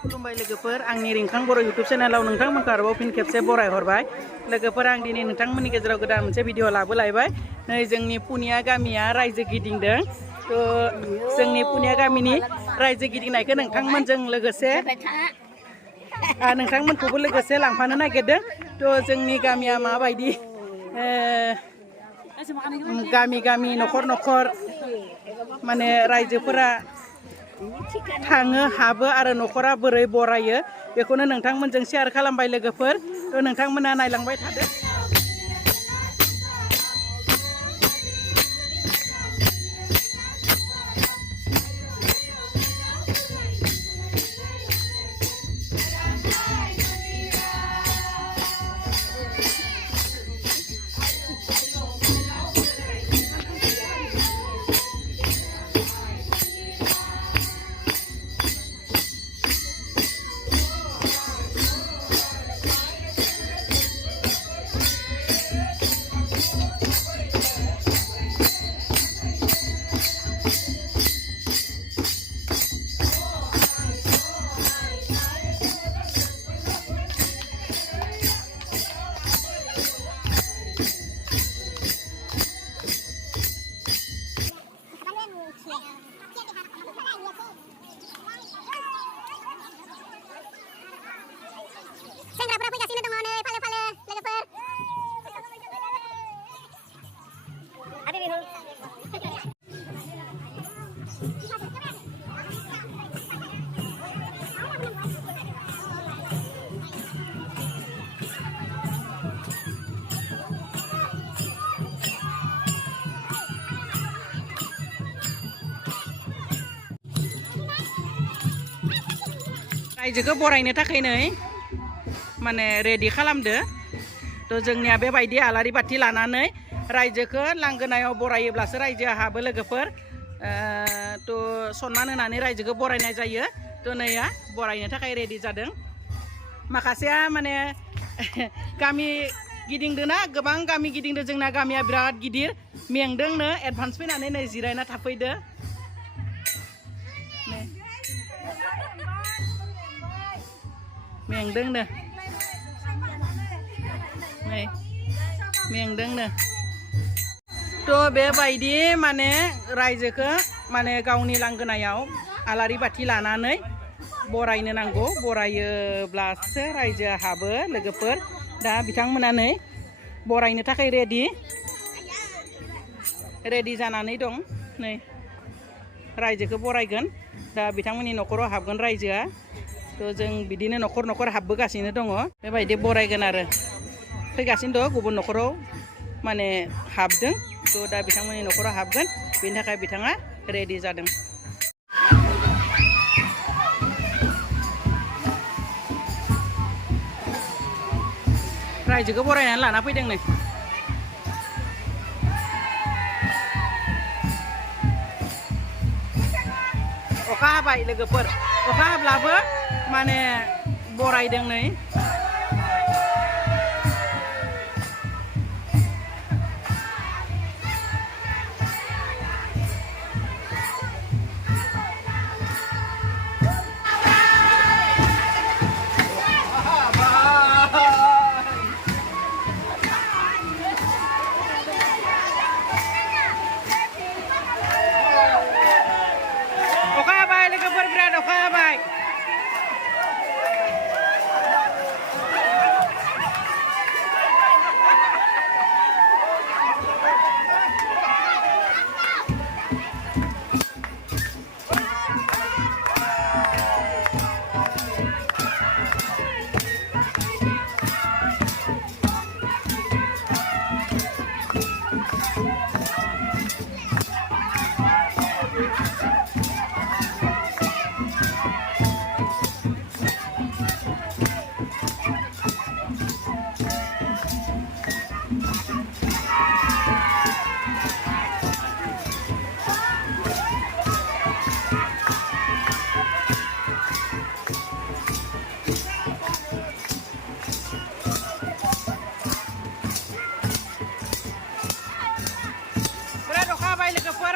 खुलुमबाय लोगोफोर आंनि रिंखां बर' इउटुब चेनेलाव नोंथांमोनखौ आरोबाव फिन खेबसे बराय हरबाय लोगोफोर आं दिनै नोंथांमोननि गेजेराव गोदान मोनसे भिडिअ लाबोलायबाय नै जोंनि पुनिया गामिया रायजो गिदिंदों जोंनि पुनिया गामिनि रायजो गिदिंनायखौ नोंथांमोनजों लोगोसे नोंथांमोनखौबो लोगोसे लांफानो नागिरदों जोंनि गामिया माबायदि गामि गामि न'खर न'खर माने रायजोफोरा थाङो हाबो आरो न'खरा बोरै बरायो बेखौनो नोंथांमोनजों शेयार खालामबाय लोगोफोर नोंथांमोना नायलांबाय थादो। Sengrapura figasiनो दङ नै फालो फालो लोगोफोर आदि बिहु रायजोखौ बरायनो थाखाय नै माने रेडि खालामदो जोंनिया बेबायदि आलारि बाथि लानानै रायजोखौ लांगोनायाव बरायोब्लासो रायजोआ हाबो लोगोफोर सनमान होनानै रायजोखौ बरायनाय जायो नैया बरायनो थाखाय रेडि जादों माखासेया माने गामि गिदिंदोना गोबां गामि गिदिंदो जोंना गामिया बिराद गिदिर मेंदोंनो एडभान्स फैनानै नै जिरायना थाफैदो मेंदोंनो मेंदोंनो बेबायदि माने रायजोखौ माने गावनि लांगोनायाव आलारि बाथि लानानै बरायनो नांगौ बरायोब्लासो रायजोआ हाबो लोगोफोर दा बिथांमोना नै बरायनो थाखाय रेडि जानानै दं नै रायजोखौ बरायगोन दा बिथांमोननि न'खराव हाबगोन रायजोआ जों बिदिनो न'खर न'खर हाबबोगासिनो दङ बेबायदि बरायगोन आरो फैगासिनो दं गुबुन न'खराव माने हाबदों दा बिथांमोननि न'खराव हाबगोन बेनि थाखाय बिथाङा रेडि जादों। रायजोखौ बरायनानै लाना फैदों नै अखा हाबाय लोगोफोर अखा हाब्लाबो माने बरायदों नै बिराद अखा हाबाय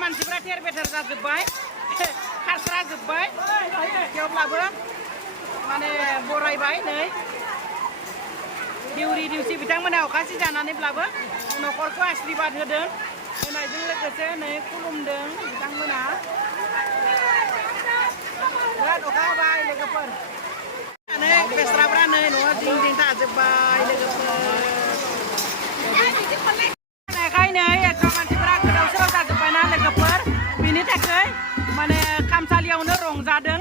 मानसिफ्रा थेर बेथेर जाजोब्बाय खारस्रा जोब्बाय थेवब्लाबो माने बरायबाय नै दिउरि दिउसि बिथांमोना अखा सिजानानैब्लाबो न'खरखौ आशीर्बाद होदों होनायजों लोगोसे नै खुलुमदों बिथांमोना बिराद अखा हाबाय लोगोफोर नै बेस्राफ्रा नै न'आव जिं जिं थाजोब्बाय लोगोफोर खायनो एकदम मानसिफोरा गोदाव सोराव जाजोब्बायना लोगोफोर बिनि थाखाय माने खामसालियावनो रंजादों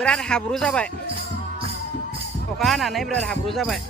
बिराद हाब्रु जाबाय अखा हानानै बिराद हाब्रु जाबाय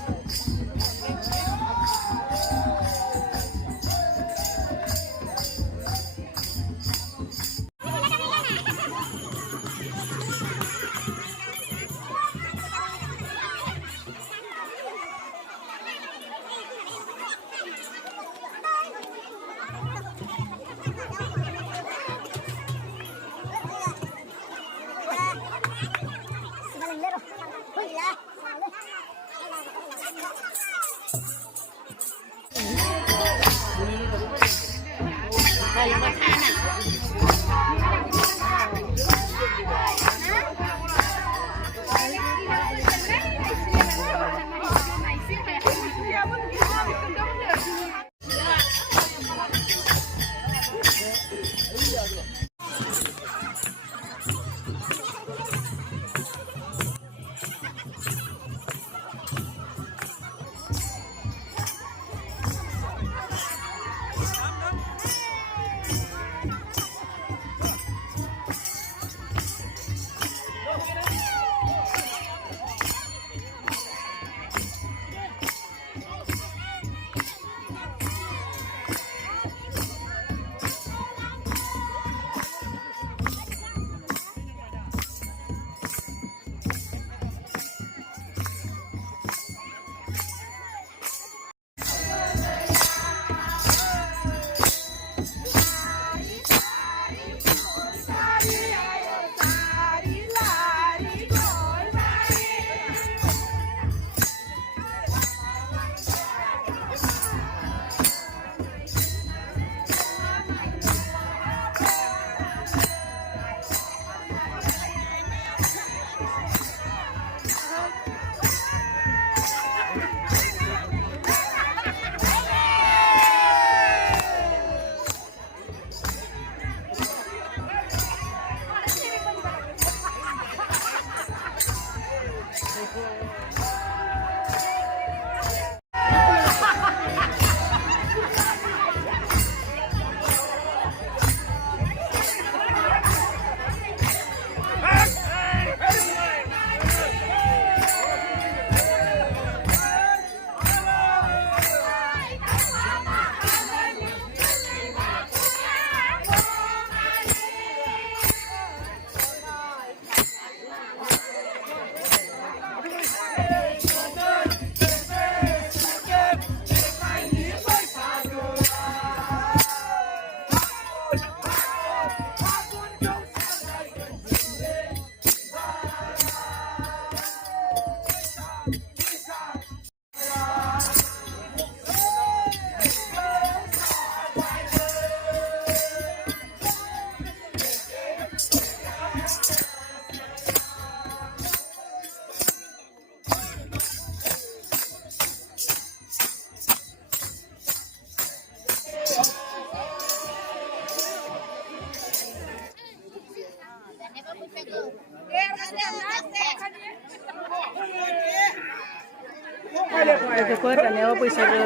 लोगोफोर दानिया बैसागो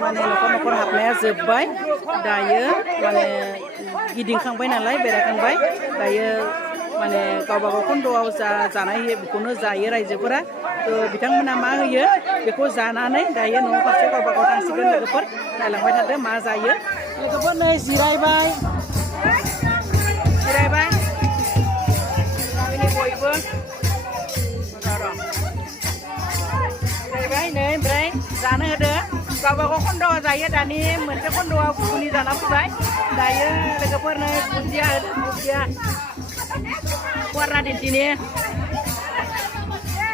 माने न'खर हाबनाया जोब्बाय दायो माने गिदिंखांबाय नालाय बेरायखांबाय दायो माने गावबा गाव खन्द'आव जानाय होयो बेखौनो जायो रायजोफोरा थ' बिथांमोना मा होयो बेखौ जानानै दायो न' फारसे गावबा गाव थांसिगोन लोगोफोर नायलांबाय थादो मा जायो लोगोफोर नै जिरायबाय गामिनि बयबो जिरायबाय नै ओमफ्राय जानो होदो गावबा गाव खन्द'आव जायो दानि मोनसे खन्द'आव गुगुनि जाना फैबाय दायो लोगोफोर नै बुन्दिया होदो बुन्दिया कुवारा दिन्थिनि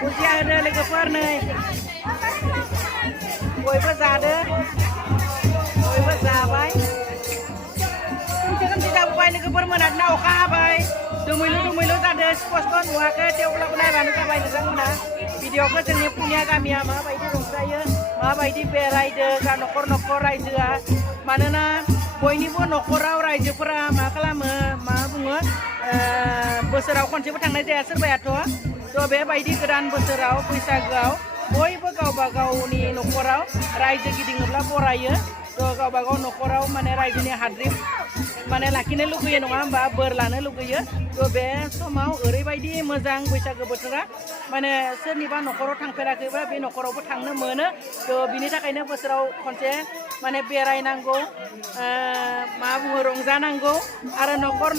बुन्दिया होदो लोगोफोर नै बयबो जादो बयबो जाबाय खोमसि जाबोबाय लोगोफोर मोनाबिलियाव अखा हाबाय दोमैलु जादों स्पस्त' नुवाखै थेवब्लाबो नायबानो जाबाय नोंथांमोना भिडिअखौ जोंनि पुनिया गामिया माबायदि रंजायो माबायदि बेरायदो जा न'खर रायजोआ मानोना बयनिबो न'खराव रायजोफोरा मा खालामो मा बुङो बोसोराव खनसेबो थांनाय जाया सोरबायाथ' थ' बेबायदि गोदान बोसोराव बैसागोआव बयबो गावबा गावनि न'खराव रायजो गिदिङोब्ला बरायो थ' गावबा गाव न'खराव माने रायजोनि हाद्रि माने लाखिनो लुगैयो नङा होमबा बोर लानो लुगैयो थ' बे समाव ओरैबायदि मोजां बैसागो बोथोरा माने सोरनिबा न'खराव थांफेराखैबा बे न'खरावबो थांनो मोनो थ' बिनि थाखायनो बोसोराव खनसे माने बेरायनांगौ मा बुङो रंजानांगौ आरो न'खर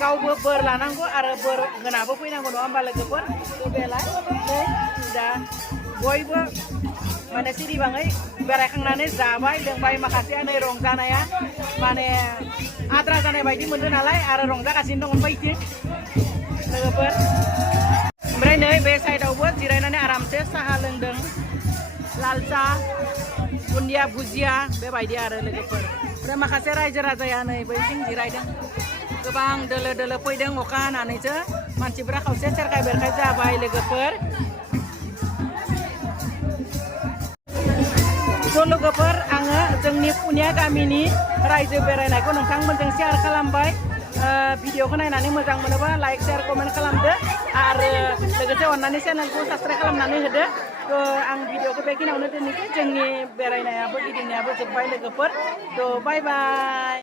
गावबो बोर लानांगौ आरो बोर होनाबो फैनांगौ नङा होमबा लोगोफोर थ' बेलाय दा बयबो माने सिरिबाङै बेरायखांनानै जाबाय लोंबाय माखासेया नै रंजानाया माने आद्रा जानाय बायदि मोनदों नालाय आरो रंजागासिनो दङ बैथिं लोगोफोर ओमफ्राय नै बे साइडआवबो जिरायनानै आरामसे साहा लोंदों लाल साहा बुन्दिया भुजिया बेबायदि आरो लोगोफोर ओमफ्राय माखासे रायजो राजाया नै बैथिं जिरायदों गोबां दोलो फैदों अखा हानानैसो मानसिफोरा खावसे सेरखाय बेरखाय जाबाय लोगोफोर थ' लोगोफोर आङो जोंनि पुनिया गामिनि रायजो बेरायनायखौ नोंथांमोनजों शेयार खालामबाय भिडिअखौ नायनानै मोजां मोनोबा लाइक शेयार कमेन्ट खालामदो आरो लोगोसे अननानै चेनेलखौ साबस्क्राइब खालामनानै होदो थ' आं भिडिअखौ बेखिनियावनो दोननोसै जोंनि बेरायनायाबो गिदिंनायाबो जोब्बाय लोगोफोर थ' बाय बाय